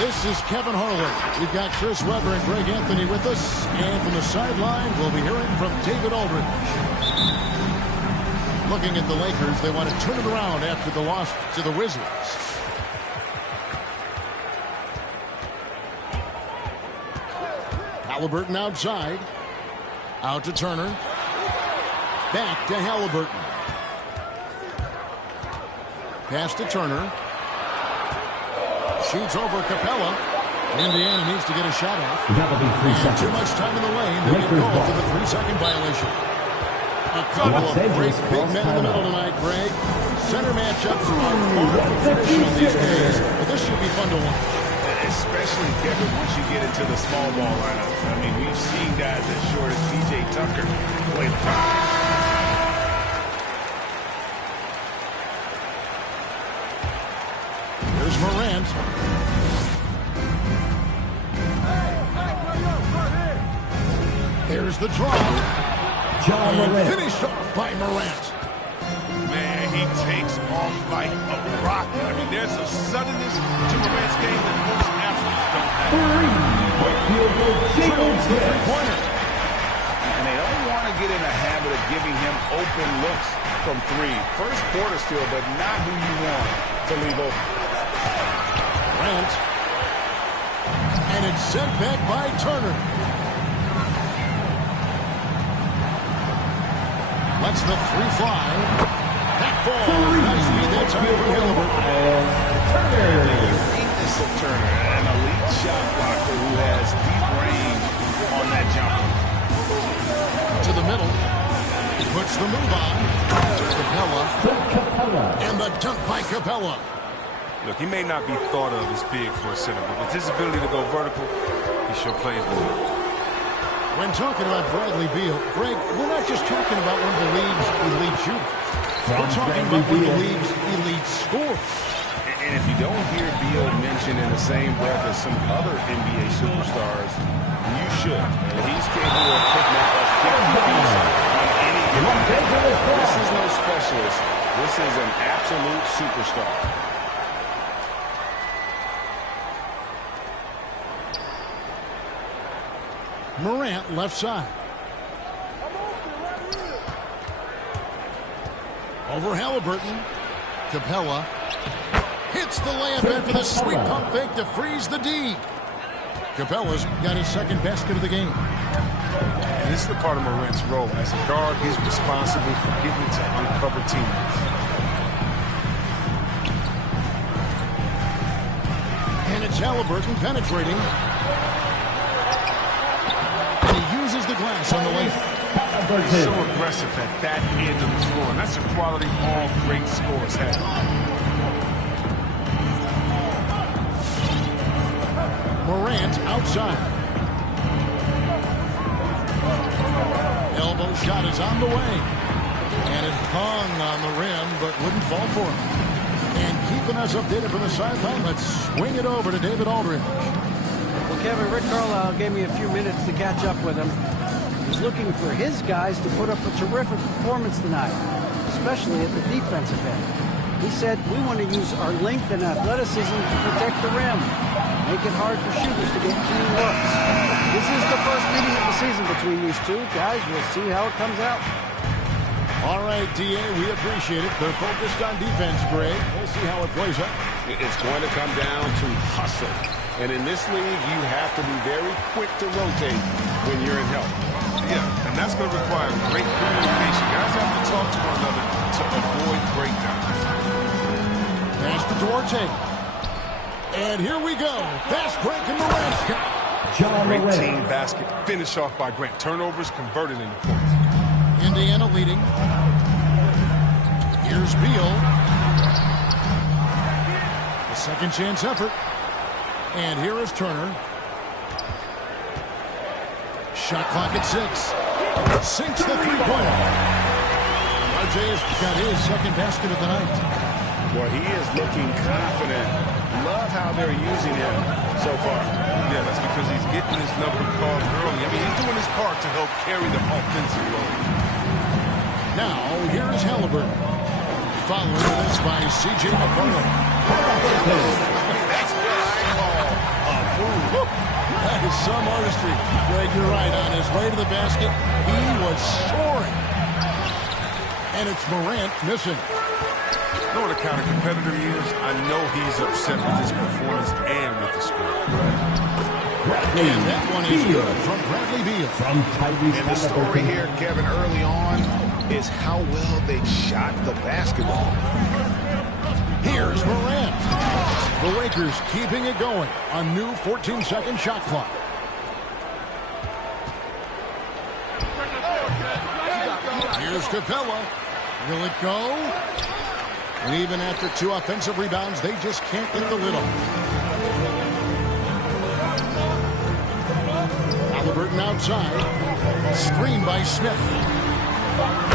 This is Kevin Harlan. We've got Chris Webber and Greg Anthony with us. And from the sideline, we'll be hearing from David Aldridge. Looking at the Lakers, they want to turn it around after the loss to the Wizards. Halliburton outside. Out to Turner. Back to Halliburton. Pass to Turner. Shoots over Capella. Indiana needs to get a shot off. That'll be 3 seconds. Too much time in the lane. They get called for the 3-second violation. A couple of great big men in the middle tonight, Greg. Center matchups are far from traditional these days, but this should be fun to watch. Especially, Kevin, once you get into the small ball lineups. I mean, we've seen guys as short as P.J. Tucker play the five. Here's Morant. There's the draw. John Morant. Finished off by Morant. Man, he takes off like a rocket. I mean, there's a suddenness to Morant's game that most athletes don't have. Drills the three-pointer. And they don't want to get in the habit of giving him open looks from three. First quarter still, but not who you want to leave open. Morant. And it's sent back by Turner. Lets the three fly. That ball. Nice feed that time from Halliburton. This is Turner, an elite shot blocker who has deep range on that jumper. To the middle. Puts the move on. Capella. And the dunk by Capella. Look, he may not be thought of as big for a center, but with his ability to go vertical, he sure plays well. When talking about Bradley Beal, Greg, we're not just talking about one of the league's elite shooters. We're talking about one of the league's elite scorers. And if you don't hear Beal mentioned in the same breath as some other NBA superstars, you should. He's capable of putting up a 50 piece on any given day. This is no specialist. This is an absolute superstar. Morant left side. Over Halliburton. Capella hits the layup after the sweet pump fake to freeze the D. Capella's got his second basket of the game. And this is the part of Morant's role. As a guard, he's responsible for getting to uncover teammates. And it's Halliburton penetrating. The glass on the way. He's so aggressive at that end of the floor. And that's a quality all great scorers have. Morant outside. Elbow shot is on the way. And it hung on the rim, but wouldn't fall for him. And keeping us updated from the sideline, let's swing it over to David Aldridge. Well, Kevin, Rick Carlisle gave me a few minutes to catch up with him. He's looking for his guys to put up a terrific performance tonight, especially at the defensive end. He said, we want to use our length and athleticism to protect the rim, make it hard for shooters to get clean looks. This is the first meeting of the season between these two guys. We'll see how it comes out. All right, D.A., we appreciate it. They're focused on defense, Greg. We'll see how it plays out. It's going to come down to hustle. And in this league, you have to be very quick to rotate when you're in help. Yeah, and that's going to require great communication. Guys have to talk to one another to avoid breakdowns. Pass to Duarte. And here we go. Fast break in Morant's got. Great team basket. Finish off by Grant. Turnovers converted into points. Indiana leading. Here's Beal. The second chance effort. And here is Turner. Shot clock at 6. Sinks the three-pointer. RJ has got his second basket of the night. Well, he is looking confident. Love how they're using him so far. Yeah, that's because he's getting his number called early. I mean, he's doing his part to help carry them offensively. Now, here is Halliburton. Following this by C.J. McCollum. That's what I call with some artistry. Greg, you're right. On his way to the basket, he was soaring. And it's Morant missing. You know what a kind of competitor he is? I know he's upset with his performance and with the score. And that one is good from Bradley Beal. From Tyrese. And the story here, Kevin, early on is how well they shot the basketball. Here's Morant. The Lakers keeping it going. A new 14-second shot clock. Here's Capella. Will it go? And even after 2 offensive rebounds, they just can't get the lid off. Halliburton outside. Screen by Smith.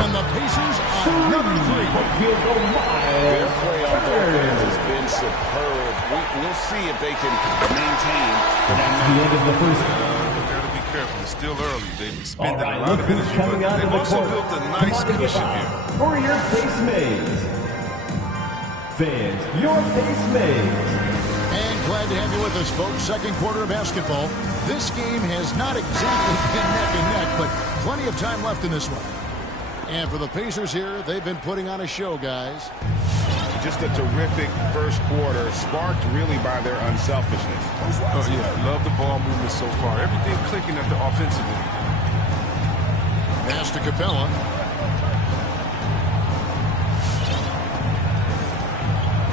And the Pacers on another three. Their play on offense has been superb. We'll see if they can maintain. That's the end of the first. They've got to be careful. It's still early. They've expended All right, a lot look of who's energy, coming but onto they've the also court. built a nice cushion here. For your face mates. Fans, your face mates. And glad to have you with us, folks. Second quarter of basketball. This game has not exactly been neck and neck, but plenty of time left in this one. And for the Pacers here, they've been putting on a show, guys. Just a terrific first quarter, sparked really by their unselfishness. Oh, yeah. Love the ball movement so far. Everything clicking at the offensive end. Pass to Capella.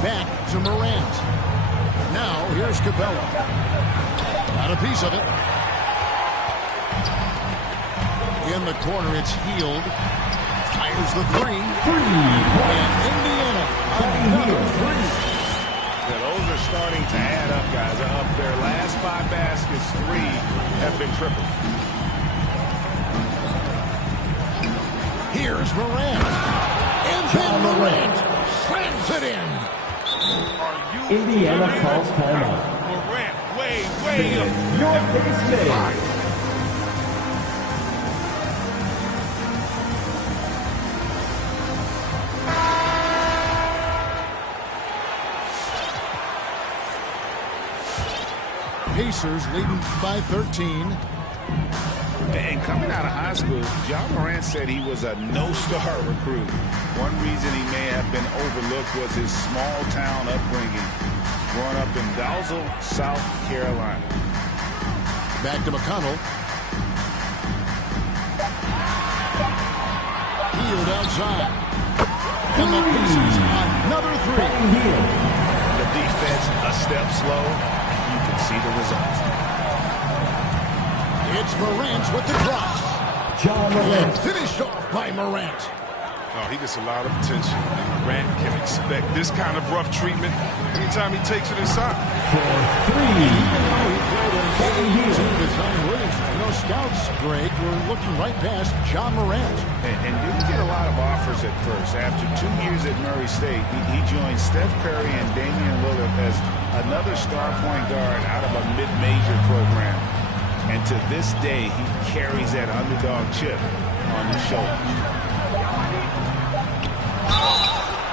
Back to Morant. Now, here's Capella. Got a piece of it. In the corner, it's Hield. Fires the three. And Indiana, another three. Yeah, those are starting to add up, guys. Up their last 5 baskets, 3 have been triples. Here's Morant. And then Morant slams it in. Indiana calls timeout. Morant, way up. Your face mates. Pacers leading by 13. And coming out of high school, Ja Morant said he was a no-star recruit. One reason he may have been overlooked was his small-town upbringing, growing up in Dalzell, South Carolina. Back to McConnell. Hield outside. And the Pacers another three. The defense a step slow, and you can see the results. It's Morant with the drop. Ja Morant. And finished off by Morant. Oh, he gets a lot of attention. Morant can expect this kind of rough treatment anytime he takes it inside. For 3. Even though he played in KU with Zion Williamson, you know, scouts, Greg, were looking right past Ja Morant. And didn't get a lot of offers at first. After 2 years at Murray State, he joined Steph Curry and Damian Lillard as another star point guard out of a mid-major program. And to this day, he carries that underdog chip on his shoulder.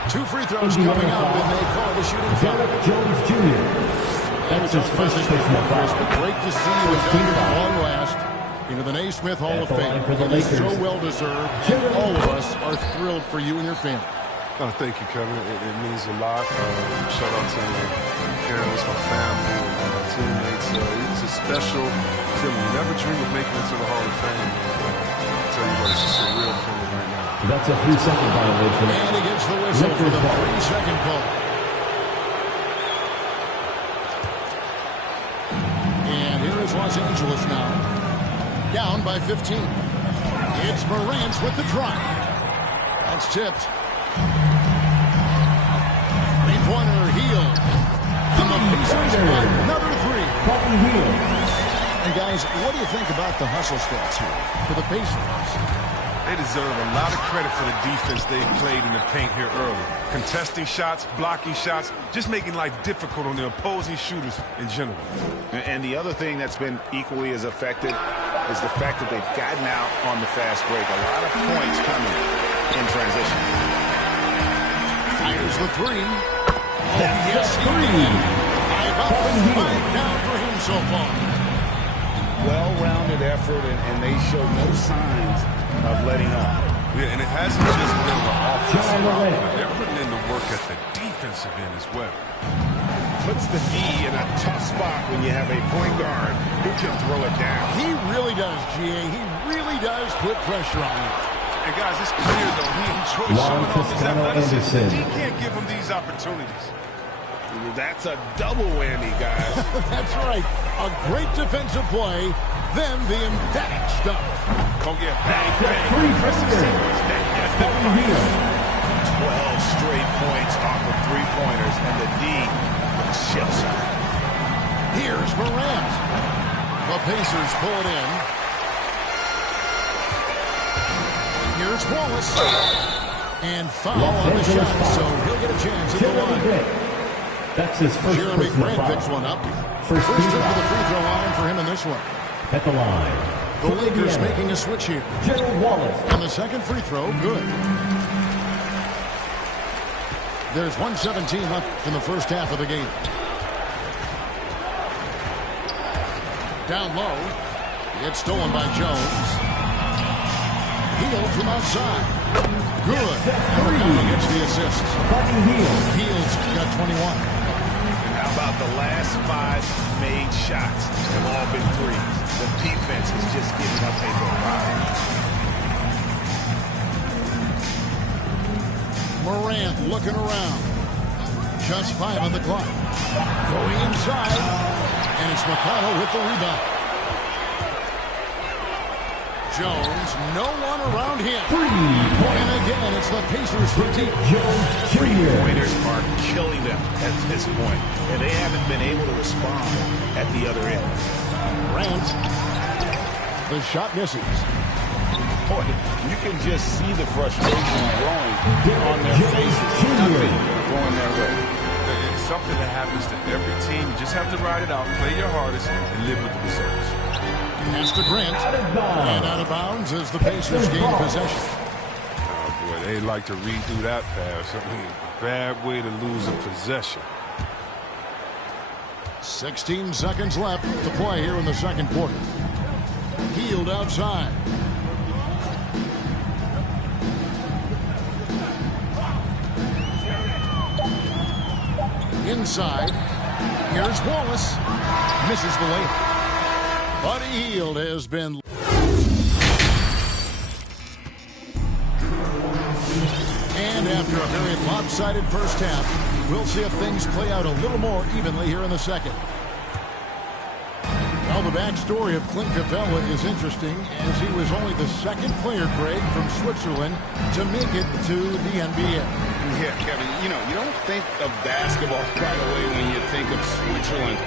2 free throws coming up, and they call the shooting foul. Derek Jones Jr. That's his first personal foul. But great to see you with a long last into the Naismith Hall of Fame. It is so well-deserved. All of us are thrilled for you and your family. Oh, thank you, Kevin. It means a lot. Shout out to my parents, my family, and my teammates. It's a special feeling. You never dream of making it to the Hall of Fame. I'll tell you what, it's just a real feeling right now. That's a 3-second violation. And he gets the whistle for the 3-second call. And here is Los Angeles now. Down by 15. It's Morant with the drive. That's tipped. Three-pointer Hield. And the Pacers another three. And guys, what do you think about the hustle stats here for the Pacers? They deserve a lot of credit for the defense they've played in the paint here early. Contesting shots, blocking shots, just making life difficult on the opposing shooters in general. And the other thing that's been equally as effective is the fact that they've gotten out on the fast break. A lot of points coming in transition. Fires the three. Oh, yes, he did. 5 up and 5 down for him so far. well-rounded effort, and they show no signs of letting up. Yeah, and it hasn't just been the offensive output. They're putting in the work at the defensive end as well. Puts the D in a tough spot when you have a point guard who can throw it down. He really does, GA. He really does put pressure on you. And guys, it's clear though he enjoys showing off his athleticism. He can't give him these opportunities. That's a double whammy, guys. That's right. A great defensive play, then the emphatic stuff. Go get bang, bang. Impressive sequence that has been fired. 12 straight points off of three-pointers, and the D was shell-shocked. Here's Morant. The Pacers pull it in. Here's Wallace. And foul on the shot, so he'll get a chance at the line. That's his first Jeremy personal Grant foul. picks one up. First trip to the free throw line for him in this one. At the line. The Lakers making a switch here. Gerald Wallace. And the second free throw, good. There's 1:17 left in the first half of the game. Down low. It's stolen by Jones. Hield from outside. Good. And Ricardo gets the assist. Buddy Hield. Hield's got 21. And how about the last 5 made shots have all been threes? The defense is just giving up a barrage. Morant looking around. Just 5 on the clock. Going inside. And it's McConnell with the rebound. Jones, no one around him. And again, it's the Pacers for deep. Jones Jr. Three-pointers are killing them at this point, and they haven't been able to respond at the other end. Grant. The shot misses. Boy, you can just see the frustration growing on their faces. Nothing going their way. It's something that happens to every team. You just have to ride it out, play your hardest, and live with the results. Pass to Grant. And out of bounds as the Pacers gain possession. Oh, boy, they like to redo that pass. I mean, bad way to lose a possession. 16 seconds left to play here in the second quarter. Hield outside. Inside. Here's Wallace. Misses the layup. Buddy Hield has been... And after a very lopsided first half, we'll see if things play out a little more evenly here in the second. Well, the backstory of Clint Capella is interesting, as he was only the second player, Greg, from Switzerland to make it to the NBA. Yeah, Kevin, you know, you don't think of basketball right away when you think of Switzerland,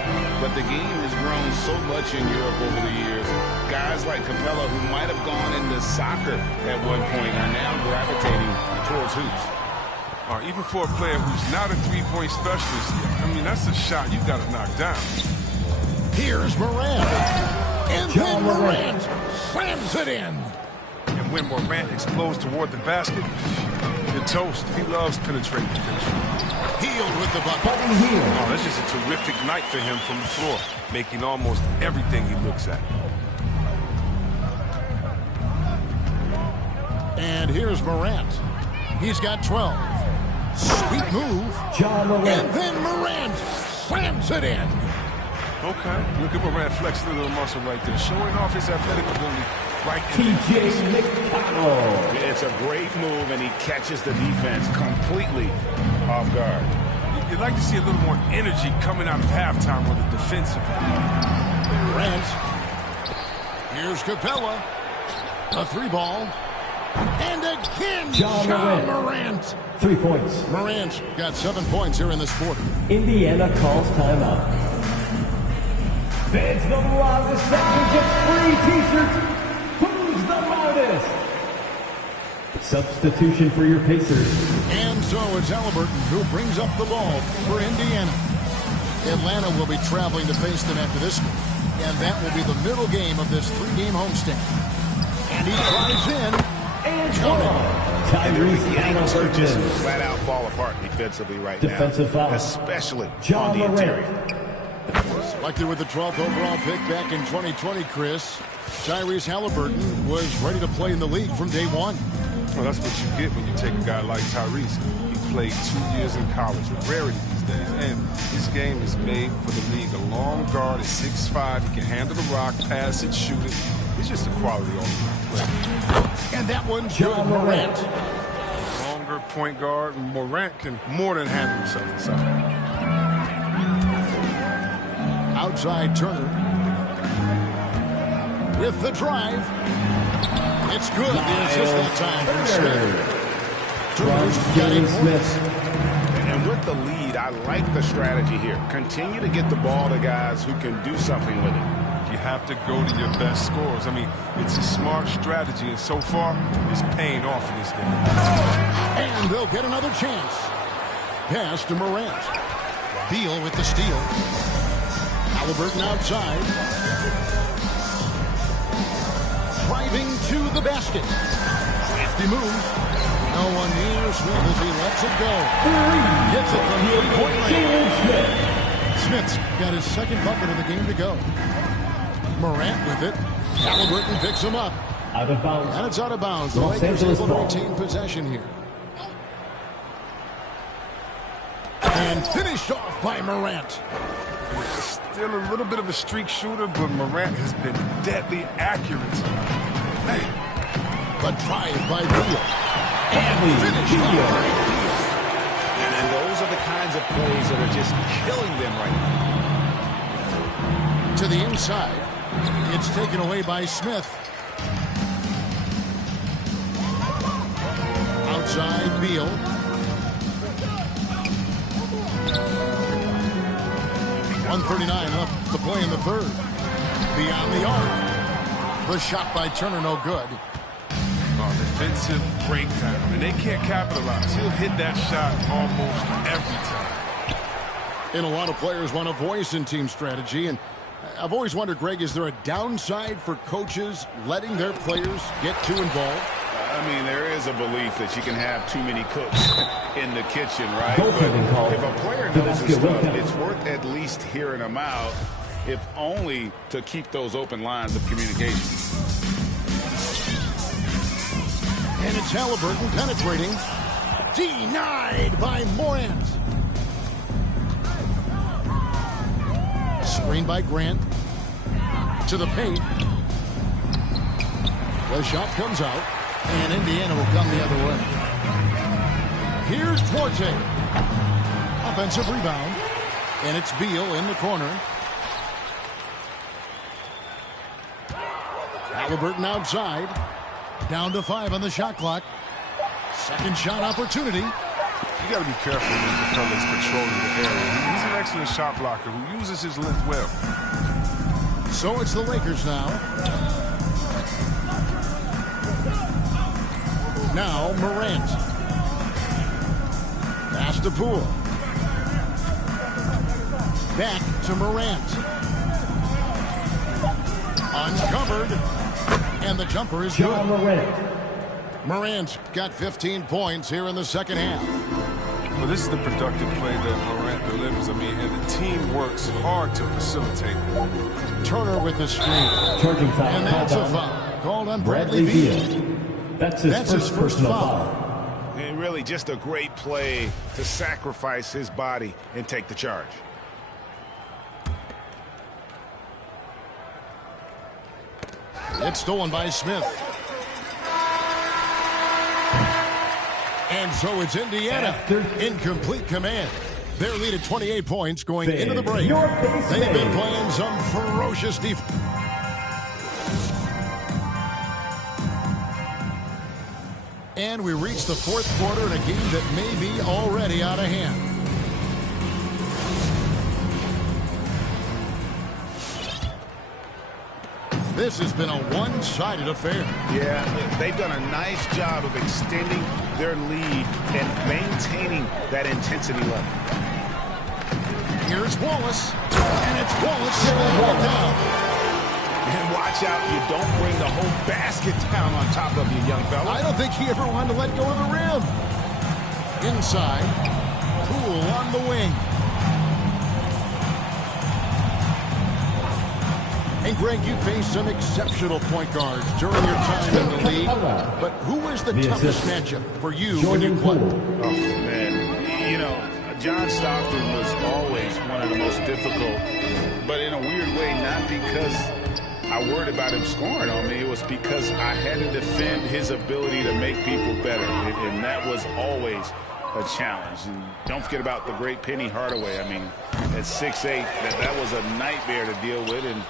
but the game has grown so much in Europe over the years. Guys like Capella, who might have gone into soccer at one point, are now gravitating towards hoops. Or even for a player who's not a three-point specialist, I mean, that's a shot you've got to knock down. Here's Morant. And then Morant slams it in. And when Morant explodes toward the basket, you're toast. He loves penetrating the finish. Hield with the bucket. Oh, that's just a terrific night for him from the floor, making almost everything he looks at. And here's Morant. He's got 12. Sweet move. And then Morant slams it in. Okay, look at Morant flexing a little muscle right there, showing off his athletic ability right in TJ McConnell. It's a great move, and he catches the defense completely off guard. You'd like to see a little more energy coming out of halftime on the defensive end. Morant. Here's Capella. A 3-ball. And again, John Morant. 3 points. Morant got 7 points here in this quarter. Indiana calls timeout. Fans, the loudest section gets free t-shirts. Who's the loudest? Substitution for your Pacers. And so it's Halliburton who brings up the ball for Indiana. Atlanta will be traveling to face them after this one. And that will be the middle game of this 3-game homestand. And he drives in. And Tyrese Halliburton. just flat out fall apart defensively right Defensive now. foul. Especially John on the Morant. interior. Selected with the 12th overall pick back in 2020, Chris, Tyrese Halliburton was ready to play in the league from day one. Well, that's what you get when you take a guy like Tyrese. He played 2 years in college, a rarity these days. And his game is made for the league. A long guard at 6'5", he can handle the rock, pass it, shoot it. He's just a quality all-around player. And that one's good, Morant. Longer point guard, Morant can more than handle himself inside. Outside Turner. With the drive. It's good. The assist that time from Smith. Turner's getting Smith. And with the lead, I like the strategy here. Continue to get the ball to guys who can do something with it. You have to go to your best scorers. I mean, it's a smart strategy, and so far, it's paying off in this game. And they'll get another chance. Pass to Morant. Beal with the steal. Halliburton outside. Driving to the basket. Crafty move. No one near Smith as he lets it go. Gets it from three-point range. Smith's got his second bucket of the game to go. Morant with it. Halliburton picks him up. Out of bounds. And it's out of bounds. The Los Lakers Angeles able to ball. retain possession here. And finished off by Morant. Still a little bit of a streak shooter, but Morant has been deadly accurate. Man. The drive by Beal. And finished off. And those are the kinds of plays that are just killing them right now. To the inside. It's taken away by Smith. Outside Beal. .139 left to play in the third. Beyond the arc. The shot by Turner no good. Defensive breakdown, and they can't capitalize. He'll hit that shot almost every time. And a lot of players want a voice in team strategy, and I've always wondered, Greg, is there a downside for coaches letting their players get too involved? I mean, there is a belief that you can have too many cooks in the kitchen, right? Goaltending call. But if a player The knows his basket will stuff, count. it's worth at least hearing them out, if only to keep those open lines of communication. And it's Halliburton penetrating. Denied by Morant. Screen by Grant. To the paint. The shot comes out. And Indiana will come the other way. Here's Duarte. Offensive rebound. And it's Beal in the corner. Halliburton outside. Down to 5 on the shot clock. Second shot opportunity. You got to be careful when McCullough's patrolling the area. He's an excellent shot blocker who uses his length well. So it's the Lakers now. Now Morant. Pass to Poole. Back to Morant. Uncovered. And the jumper is John good. Morant. Morant's got 15 points here in the second half. Well, this is the productive play that Morant delivers. I mean, and the team works hard to facilitate. Turner with the screen. Charging foul. And that's a called on foul. Called on Bradley Beal. That's his first personal foul. And really just a great play to sacrifice his body and take the charge. It's stolen by Smith. And so it's Indiana in complete command. Their lead at 28 points going into the break. They've been playing some ferocious defense. And we reach the fourth quarter in a game that may be already out of hand. This has been a one-sided affair. Yeah, they've done a nice job of extending their lead and maintaining that intensity level. Here's Wallace, and it's Wallace shutting it down. And watch out, you don't bring the whole basket down on top of you, young fella. I don't think he ever wanted to let go of the rim. Inside, Poole on the wing. Greg, you faced some exceptional point guards during your time in the league, but who was the toughest matchup for you when you played? Oh, man. You know, John Stockton was always one of the most difficult, but in a weird way, not because I worried about him scoring on me. It was because I had to defend his ability to make people better, and that was always a challenge. And don't forget about the great Penny Hardaway. I mean, at 6'8", that was a nightmare to deal with. And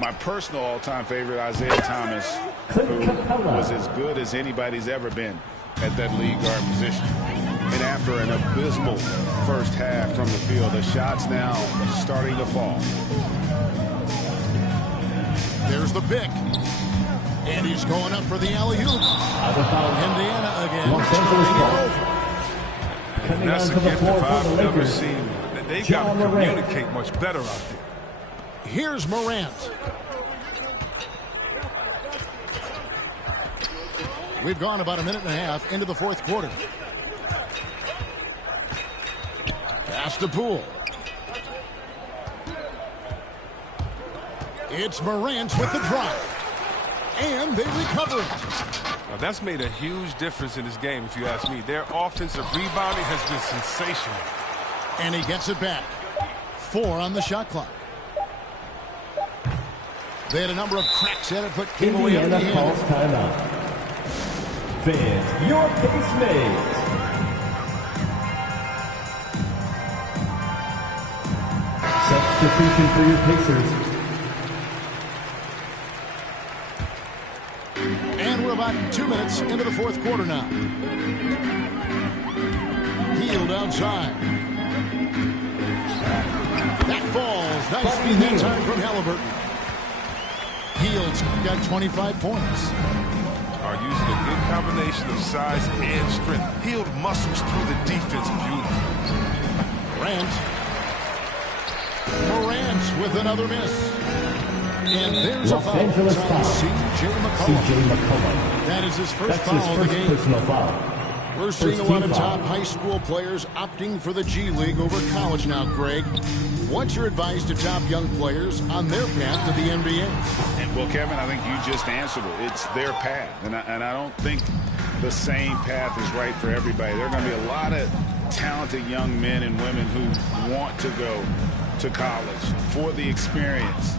my personal all-time favorite, Isaiah Thomas, who was as good as anybody's ever been at that lead guard position. And after an abysmal first half from the field, the shot's now starting to fall. There's the pick. And he's going up for the alley-oop. Indiana again. And that's a gift if I've ever seen. They got to communicate much better out there. Here's Morant. We've gone about a minute and a half into the fourth quarter. Pass to Poole. It's Morant with the drive. And they recover it. Now that's made a huge difference in this game, if you ask me. Their offensive rebounding has been sensational. And he gets it back. 4 on the shot clock. They had a number of cracks at it, but came away empty-handed. Calls timeout. Fans, your pace mates. Substitution for your Pacers. And we're about 2 minutes into the fourth quarter now. Hield outside. That falls. Nice feed that time from Halliburton. Hield's got 25 points. Are using a good combination of size and strength. Hield muscles through the defense beautifully. Morant with another miss. And there's Los a foul. Angeles foul. C.J. McCollum. That is his first foul of the game. Personal foul. We're seeing a lot of top high school players opting for the G League over college now, Greg. What's your advice to top young players on their path to the NBA? And, well, Kevin, I think you just answered it. It's their path. And I don't think the same path is right for everybody. There are going to be a lot of talented young men and women who want to go to college for the experience,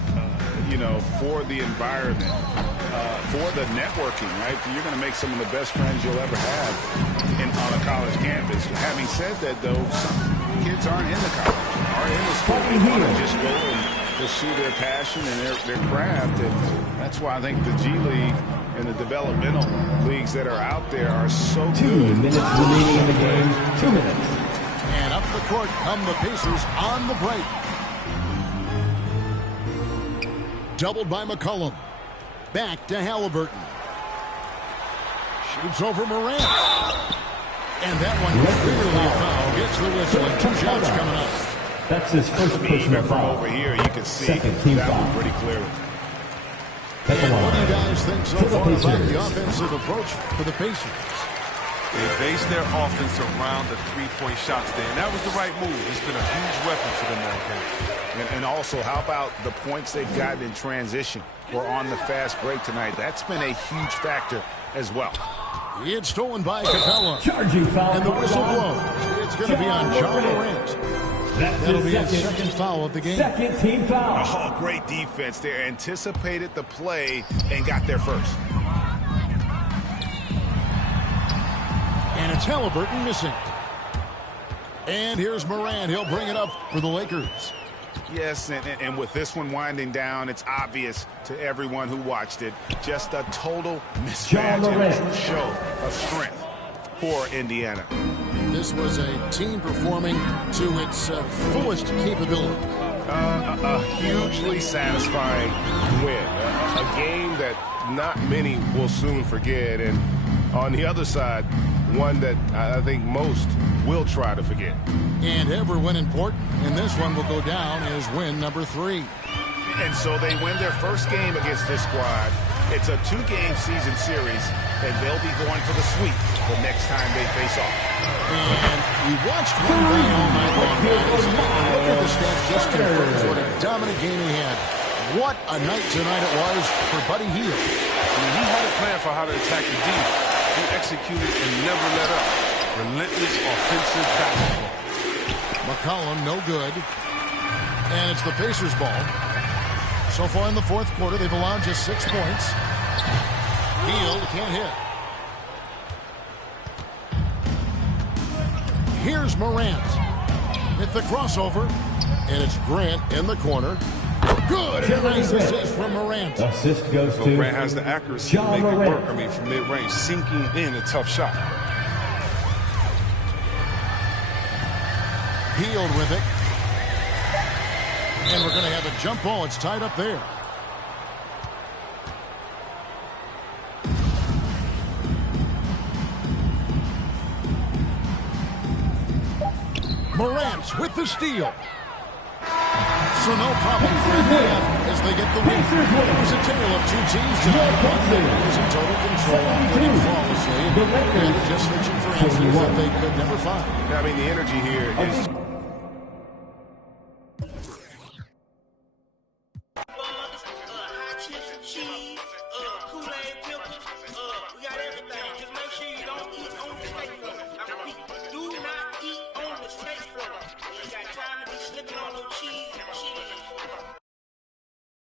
for the environment, for the networking, right? You're going to make some of the best friends you'll ever have on a college campus. Having said that, though, some kids aren't into college, aren't into school. They want to just go and pursue their passion and their craft. And that's why I think the G League and the developmental leagues that are out there are so good. 2 minutes remaining in the game. 2 minutes. And up the court come the Pacers on the break. Doubled by McCollum. Back to Halliburton. Shoots over Morant. And that one clearly a foul. Gets the whistle and 2 shots coming up. That's his first personal Even from foul. over here, you can see Second team that foul. one pretty clearly. And what do you guys think so far about the offensive approach for the Pacers? They base their offense around the three-point shot today, and that was the right move. It's been a huge weapon for them all game. And also, how about the points they've gotten in transition or on the fast break tonight? That's been a huge factor as well. It's stolen by Capella. Charging foul. And the whistle blows. It's going to be on John Morant. That'll be his second foul of the game. Second team foul. Oh, great defense there. Anticipated the play and got there first. And it's Halliburton missing. And here's Morant. He'll bring it up for the Lakers. Yes, and with this one winding down, it's obvious to everyone who watched it. Just a total mismatch and a true show of strength for Indiana. This was a team performing to its fullest capability. A hugely satisfying win. A game that not many will soon forget. And on the other side, one that I think most will try to forget. And every win important, and this one will go down as win number 3. And so they win their first game against this squad. It's a 2-game season series, and they'll be going for the sweep the next time they face off. And we watched one guy all night long, guys. Look at the stats just confirms what a dominant game he had. What a night tonight it was for Buddy Hield. I mean, he had a plan for how to attack the D. He executed and never let up. Relentless offensive basketball. McCollum, no good. And it's the Pacers' ball. So far in the fourth quarter, they've allowed just 6 points. Hield can't hit. Here's Morant with the crossover. And it's Grant in the corner. Good. And a nice assist from Morant. Assist goes So to Grant has the accuracy to make it work. I mean, from mid-range, sinking in a tough shot. Hield with it. And we're going to have a jump ball. It's tied up there. Morant with the steal. So no problem for MDF as they get the win. It was a tale of two teams tonight. One thing was in total control, winning flawlessly. The other just searching for answers that they could never find. I mean, the energy here is...